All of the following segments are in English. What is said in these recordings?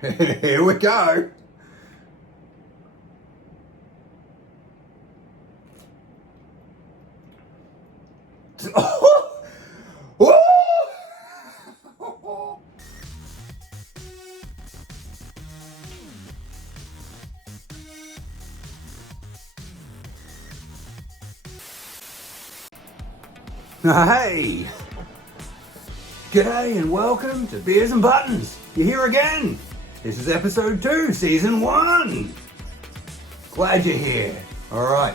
Here we go. Hey! G'day and welcome to Beers and Buttons. You're here again. This is episode 2, season 1. Glad you're here. Alright,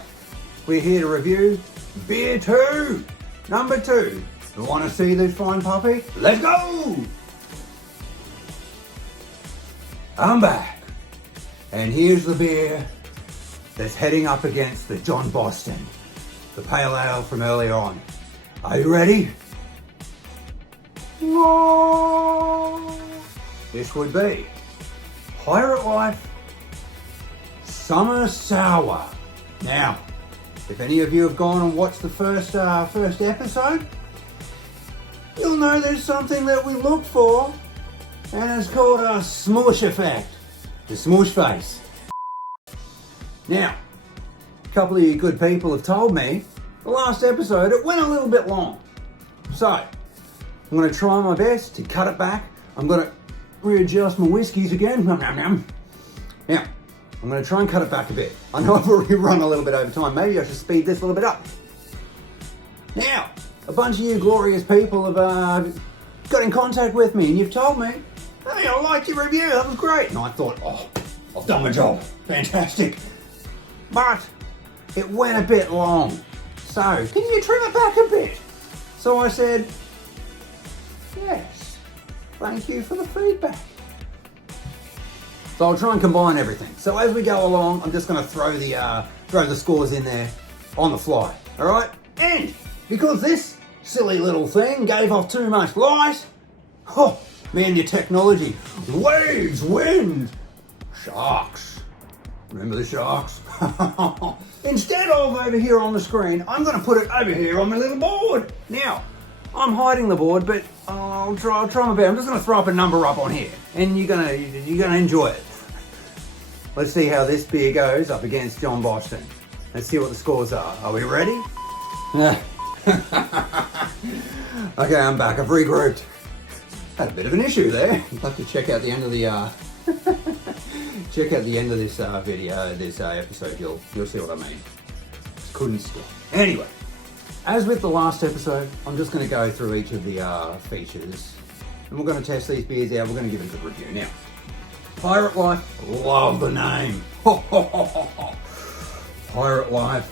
we're here to review Beer 2, number 2. You want to see this fine puppy? Let's go! I'm back. And here's the beer that's heading up against the John Boston, the pale ale from earlier on. Are you ready? Whoa. This would be Pirate Life Summer Sour. Now, if any of you have gone and watched the first episode, you'll know there's something that we look for, and it's called a smoosh effect, the smoosh face. Now, a couple of you good people have told me the last episode, it went a little bit long. So, I'm going to try my best to cut it back. I'm going to readjust my whiskies again. Now, I'm going to try and cut it back a bit. I know I've already run a little bit over time. Maybe I should speed this a little bit up. Now, a bunch of you glorious people have got in contact with me and you've told me, hey, I liked your review, that was great. And I thought, oh, I've done my job. Fantastic. But it went a bit long. So, can you trim it back a bit? So I said, yes, thank you for the feedback. So I'll try and combine everything. So as we go along, I'm just going to throw the scores in there on the fly, all right? And because this silly little thing gave off too much light, oh, man, your technology, waves, wind, sharks. Remember the sharks? Instead of over here on the screen, I'm going to put it over here on my little board. Now, I'm hiding the board, but I'll try my best. I'm just going to throw up a number up on here, and you're gonna enjoy it. Let's see how this beer goes up against John Boston. Let's see what the scores are. Are we ready? Okay, I'm back. I've regrouped. Had a bit of an issue there. You'll have to check out the end of the check out the end of this episode. You'll see what I mean. Couldn't stop. Anyway, as with the last episode, I'm just going to go through each of the features, and we're going to test these beers out. We're going to give it a good review. Now, Pirate Life, love the name. Pirate Life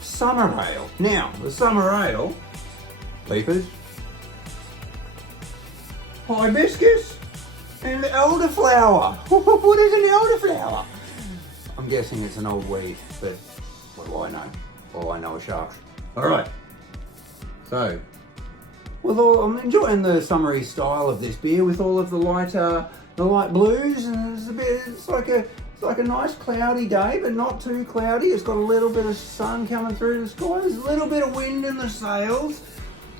Summer Ale. Now, the Summer Ale, peepers, hibiscus, and elderflower. What is an elderflower? I'm guessing it's an old weed, but what do I know? All I know is sharks. All right. So, I'm enjoying the summery style of this beer with all of the light blues, and it's like a nice cloudy day, but not too cloudy. It's got a little bit of sun coming through the sky. There's a little bit of wind in the sails.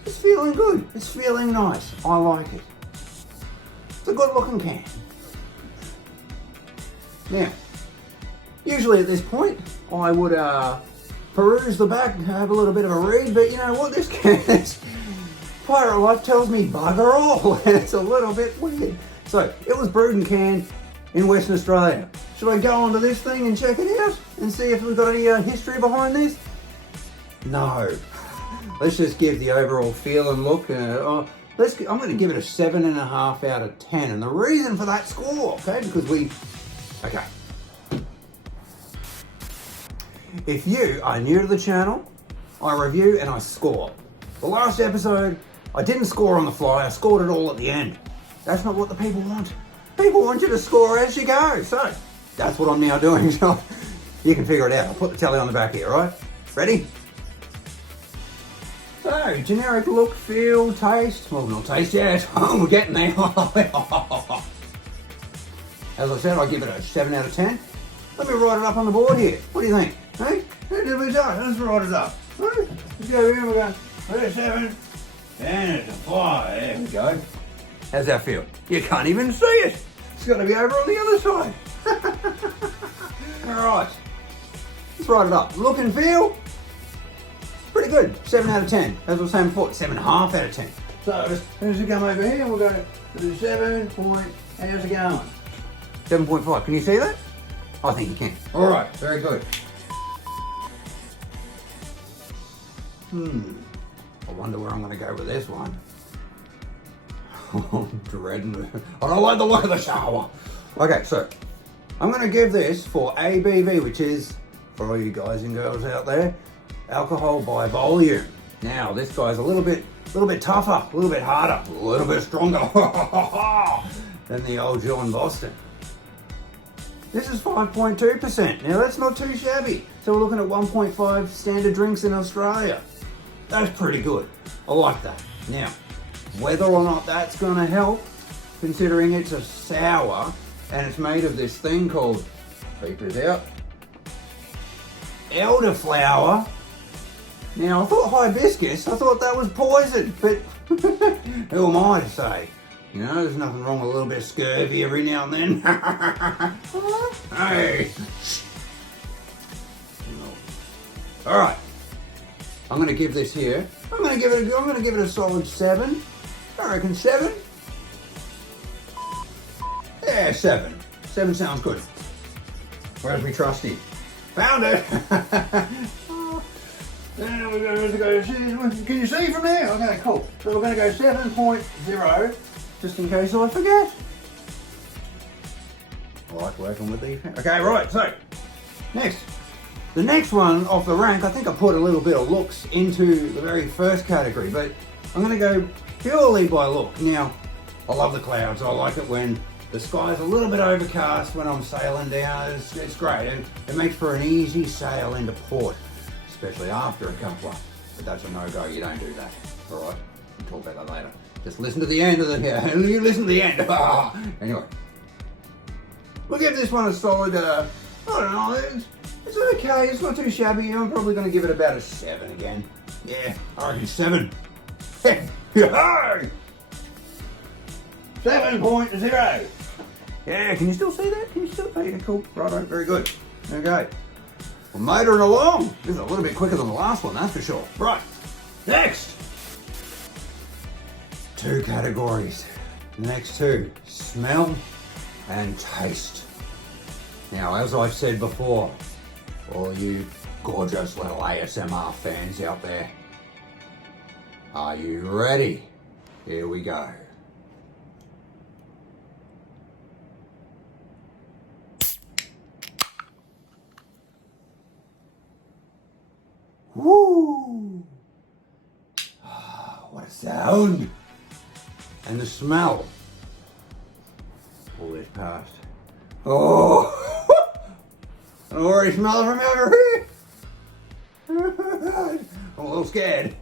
It's feeling good. It's feeling nice. I like it. It's a good looking can. Now, usually at this point, I would peruse the back and have a little bit of a read, but you know what, this can, Pirate Life tells me bugger all. It's a little bit weird. So, it was brewed and canned in Western Australia. Should I go onto this thing and check it out and see if we've got any history behind this? No. Let's just give the overall feel and look. I'm going to give it a 7.5 out of 10. And the reason for that score, okay, because okay. If you are new to the channel, I review and I score. The last episode, I didn't score on the fly. I scored it all at the end. That's not what the people want. People want you to score as you go. So, that's what I'm now doing. So, you can figure it out. I'll put the tally on the back here, all right? Ready? So, generic look, feel, taste. Well, not taste yet. Oh, we're getting there. As I said, I give it a 7 out of 10. Let me write it up on the board here. What do you think? Hey? How did we do? Let's write it up. Right? Let's go here. We're going, there's a 7. And it's a 5. There we go. How's that feel? You can't even see it. It's going to be over on the other side. All right, let's write it up. Look and feel, pretty good. 7 out of 10. As I was saying before, 7.5 out of 10. So as soon as we come over here, we'll go to 7 point. How's it going? 7.5. Can you see that? I think you can. All right, very good. I wonder where I'm going to go with this one. I'm dreading it. I don't like the look of the shower. Okay, so I'm going to give this for ABV, which is, for all you guys and girls out there, alcohol by volume. Now, this guy's a little bit tougher, a little bit harder, a little bit stronger than the old John Boston. This is 5.2%. Now, that's not too shabby. So we're looking at 1.5 standard drinks in Australia. That's pretty good. I like that. Now, whether or not that's going to help, considering it's a sour and it's made of this thing called, keep it out, elderflower. Now, I thought hibiscus, I thought that was poison, but who am I to say? You know, there's nothing wrong with a little bit of scurvy every now and then. Hey. All right. I'm going to give this here. I'm going to give it a solid 7. I reckon 7. Yeah, 7. 7 sounds good. Where's me trusty? Found it. Then we're going to go. Can you see from there? Okay, cool. So we're going to go 7.0, just in case I forget. I like working with these. Okay, right. So next. The next one off the rank, I think I put a little bit of looks into the very first category, but I'm going to go purely by look. Now, I love the clouds. I like it when the sky's a little bit overcast when I'm sailing down. It's great. It makes for an easy sail into port, especially after a coupler. But that's a no-go. You don't do that. All right? We'll talk about that later. Just listen to the end of the... You listen to the end. Anyway. We'll give this one a solid... I don't know. It's okay, it's not too shabby. I'm probably going to give it about a 7 again. Yeah, I reckon 7. 7.0. Yeah, can you still see that? Can you still see it? Cool, righto, very good. Okay. Well, motoring along. This is a little bit quicker than the last one, that's for sure. Right, next. 2 categories. The next 2, smell and taste. Now, as I've said before, all you gorgeous little ASMR fans out there, are you ready? Here we go. Woo! What a sound! And the smell. Pull this past. Oh! I already smell it from over here. I'm a little scared.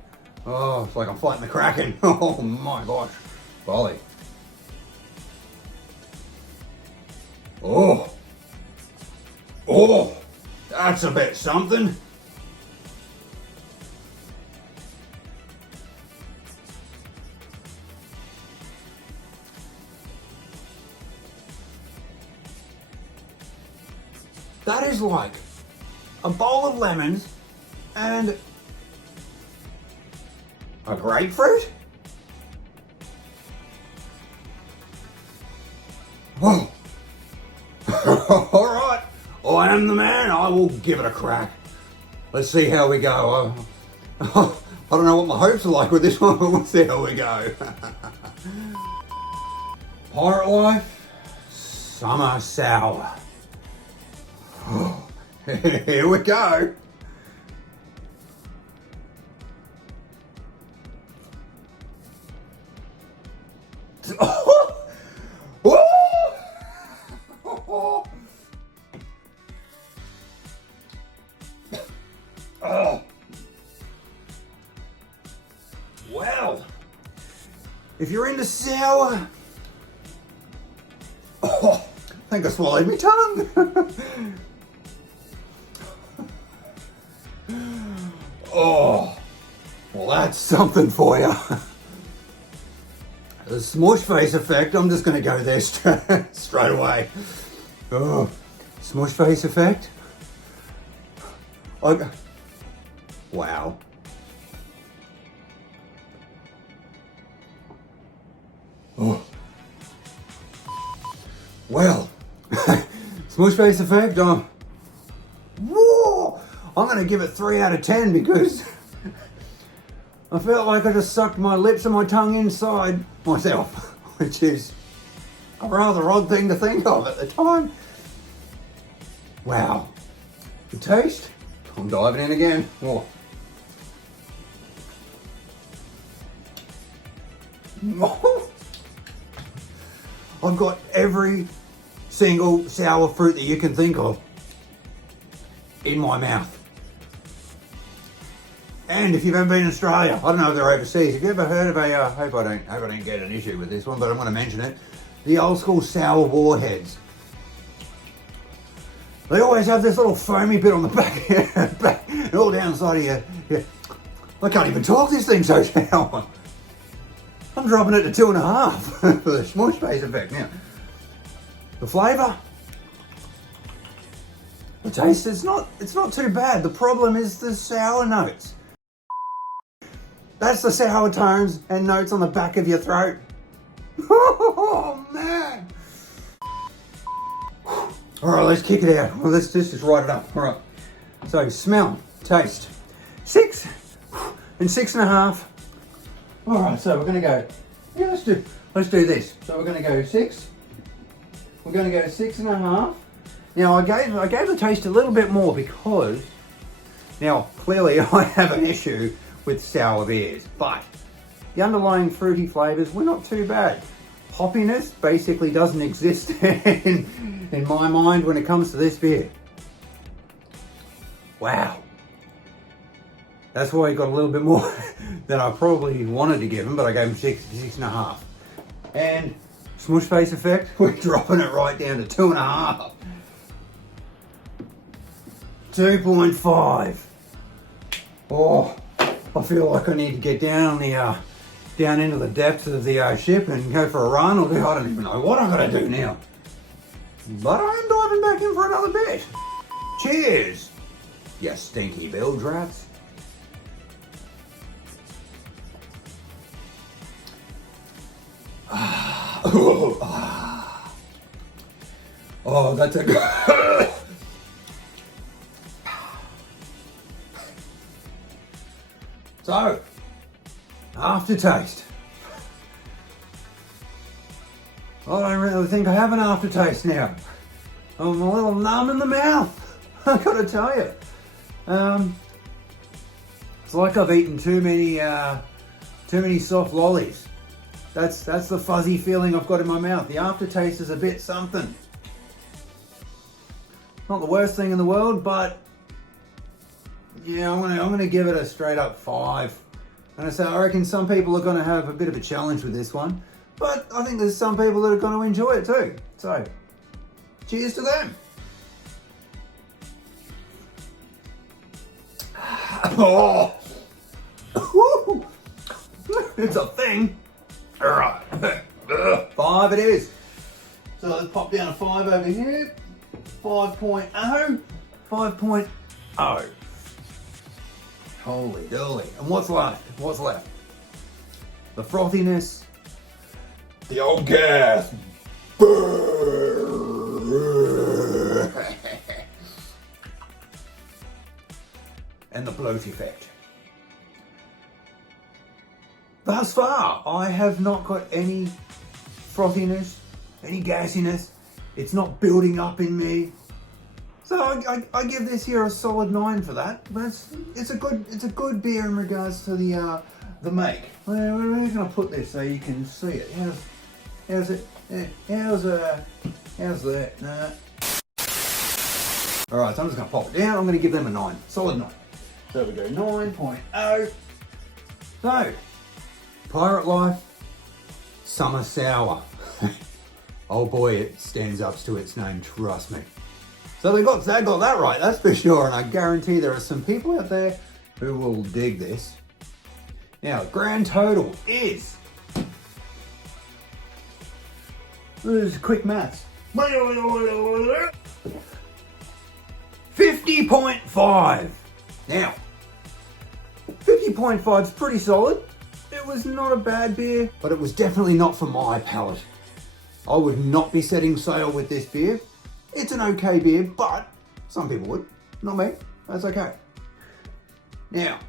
Oh, it's like I'm fighting the Kraken. Oh my gosh. Golly. Oh. Oh. That's a bit something. That is like a bowl of lemons and a grapefruit? Whoa. All right, I am the man. I will give it a crack. Let's see how we go. I don't know what my hopes are like with this one, but we'll see how we go. Pirate Life Summer Sour. Here we go. Oh. Well, if you're into sour, I think I swallowed my tongue. Oh, well, that's something for you. The smush face effect, I'm just going to go there straight away. Oh, smush face effect. Wow. Oh. Well, smush face effect, whoa, I'm going to give it 3 out of 10 because I felt like I just sucked my lips and my tongue inside myself, which is a rather odd thing to think of at the time. Wow. The taste, I'm diving in again. Oh. I've got every single sour fruit that you can think of in my mouth. And if you've ever been in Australia, I don't know if they're overseas, have you ever heard of I hope I don't get an issue with this one, but I'm going to mention it, the old school sour warheads. They always have this little foamy bit on the back and all down the side of your. I can't even talk, this thing's so sour. I'm dropping it to 2.5 for the smush face effect. Now, the flavour, the taste, it's not too bad. The problem is the sour notes. That's the sour tones and notes on the back of your throat. Oh man! All right, let's kick it out. Well, let's just write it up. All right. So smell, taste, 6 and 6.5. All right, so we're going to go, yeah, let's do this. So we're going to go 6. We're going to go 6.5. Now I gave the taste a little bit more because, now clearly I have an issue with sour beers, but the underlying fruity flavours were not too bad. Hoppiness basically doesn't exist in my mind when it comes to this beer. Wow. That's why he got a little bit more than I probably wanted to give him, but I gave him 6.5. And smush face effect, we're dropping it right down to 2.5. 2.5. Oh, I feel like I need to get down into the depths of the ship and go for a run, or I don't even know what I'm going to do now. But I'm diving back in for another bit. Cheers, you stinky bilge rats. Oh, that's a good. So, aftertaste. I don't really think I have an aftertaste now. I'm a little numb in the mouth, I gotta tell you. It's like I've eaten too many soft lollies. That's the fuzzy feeling I've got in my mouth. The aftertaste is a bit something. Not the worst thing in the world, but yeah, I'm gonna give it a straight up 5. And so I reckon some people are gonna have a bit of a challenge with this one, but I think there's some people that are gonna enjoy it too. So, cheers to them. Oh, it's a thing. All right, 5 it is. So let's pop down a 5 over here. 5.0, 5.0. Holy dooly. And what's left? What's left? The frothiness, the old gas, and the bloat effect. Thus far, I have not got any frothiness, any gassiness. It's not building up in me. So I give this here a solid 9 for that. But it's a good beer in regards to the make. Where are we going to put this so you can see it? How's it? How's that? Nah. All right, so I'm just going to pop it down. I'm going to give them a 9, solid 9. So we go 9.0. So, Pirate Life Summer Sour. Oh boy, it stands up to its name, trust me. So they got that right, that's for sure, and I guarantee there are some people out there who will dig this. Now, grand total is This is quick maths. 50.5. Now, 50.5 is pretty solid. It was not a bad beer, but it was definitely not for my palate. I would not be setting sail with this beer. It's an okay beer, but some people would. Not me. That's okay. Now,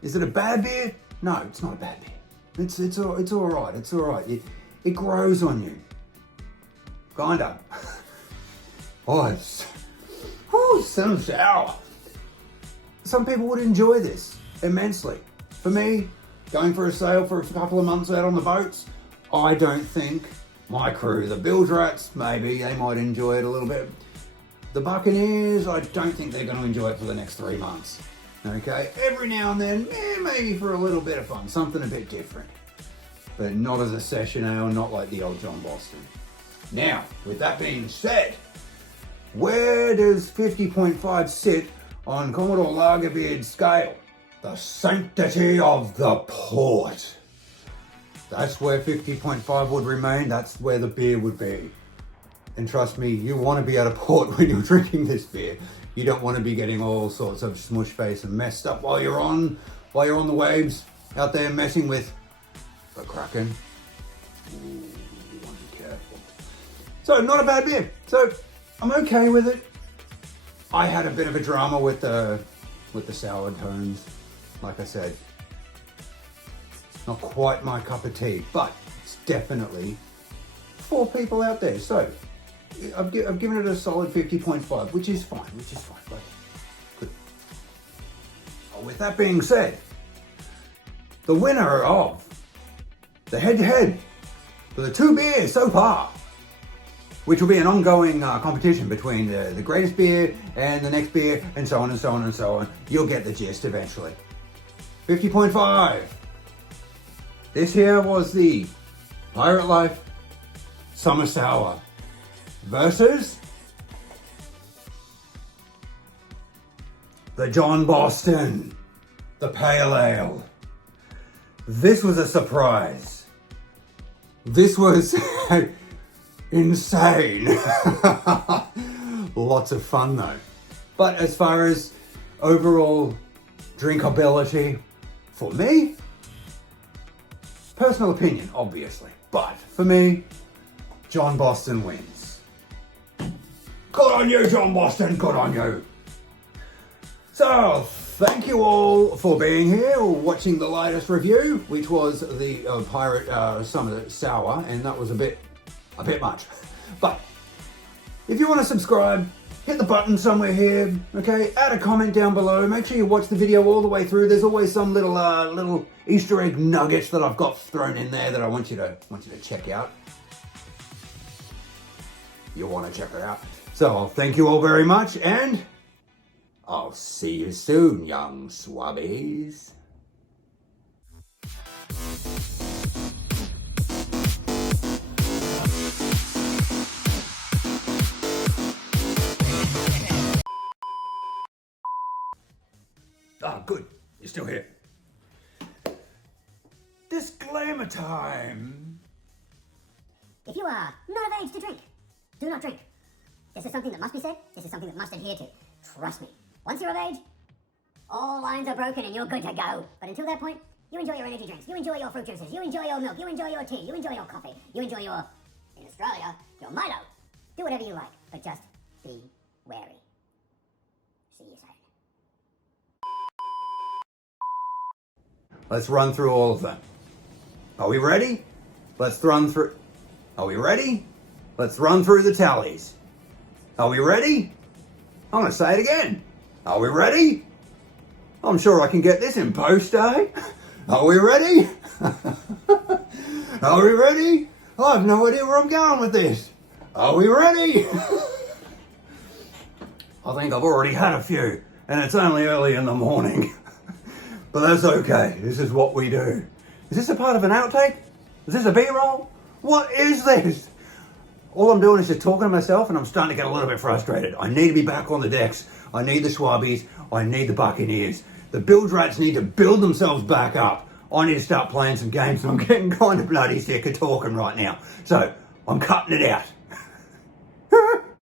is it a bad beer? No, it's not a bad beer. It's all right. It's all right. It grows on you. Kinda. It's so sour. Some people would enjoy this immensely. For me, going for a sail for a couple of months out on the boats, I don't think my crew, the bilge rats, maybe they might enjoy it a little bit. The buccaneers, I don't think they're going to enjoy it for the next 3 months. Okay, every now and then, maybe for a little bit of fun, something a bit different. But not as a session ale, not like the old John Boston. Now, with that being said, where does 50.5 sit on Commodore Lagerbeard's scale? The sanctity of the port. That's where 50.5 would remain. That's where the beer would be. And trust me, you want to be out of port when you're drinking this beer. You don't want to be getting all sorts of smush face and messed up while you're on the waves out there messing with the Kraken. Ooh, you want to be careful. So, not a bad beer. So, I'm okay with it. I had a bit of a drama with the sour tones. Like I said, not quite my cup of tea, but it's definitely for people out there. So, I've given it a solid 50.5, which is fine, but good. With that being said, the winner of the head-to-head for the 2 beers so far, which will be an ongoing competition between the greatest beer and the next beer, and so on and so on and so on. You'll get the gist eventually. 50.5. This here was the Pirate Life Summer Sour versus the John Boston, the Pale Ale. This was a surprise. This was insane. Lots of fun though. But as far as overall drinkability, for me, personal opinion, obviously, but for me, John Boston wins. Good on you, John Boston, good on you. So, thank you all for being here, watching the latest review, which was the Pirate Summer Sour, and that was a bit much. But, if you want to subscribe, hit the button somewhere here, okay? Add a comment down below. Make sure you watch the video all the way through. There's always some little Easter egg nuggets that I've got thrown in there that I want you to check out. You'll want to check it out. So, thank you all very much, and I'll see you soon, young swabbies. Ah, good. You're still here. Disclaimer time. If you are not of age to drink, do not drink. This is something that must be said. This is something that must adhere to. Trust me. Once you're of age, all lines are broken and you're good to go. But until that point, you enjoy your energy drinks. You enjoy your fruit juices. You enjoy your milk. You enjoy your tea. You enjoy your coffee. You enjoy your, in Australia, your Milo. Do whatever you like, but just be wary. See you soon. Let's run through all of them. Are we ready? Let's run through. Are we ready? Let's run through the tallies. Are we ready? I'm going to say it again. Are we ready? I'm sure I can get this in post, eh? Are we ready? Are we ready? I have no idea where I'm going with this. Are we ready? I think I've already had a few, and it's only early in the morning. But that's okay. This is what we do. Is this a part of an outtake? Is this a B-roll? What is this? All I'm doing is just talking to myself, and I'm starting to get a little bit frustrated. I need to be back on the decks. I need the Swabbies. I need the Buccaneers. The bilge rats need to build themselves back up. I need to start playing some games, and I'm getting kind of bloody sick of talking right now. So, I'm cutting it out.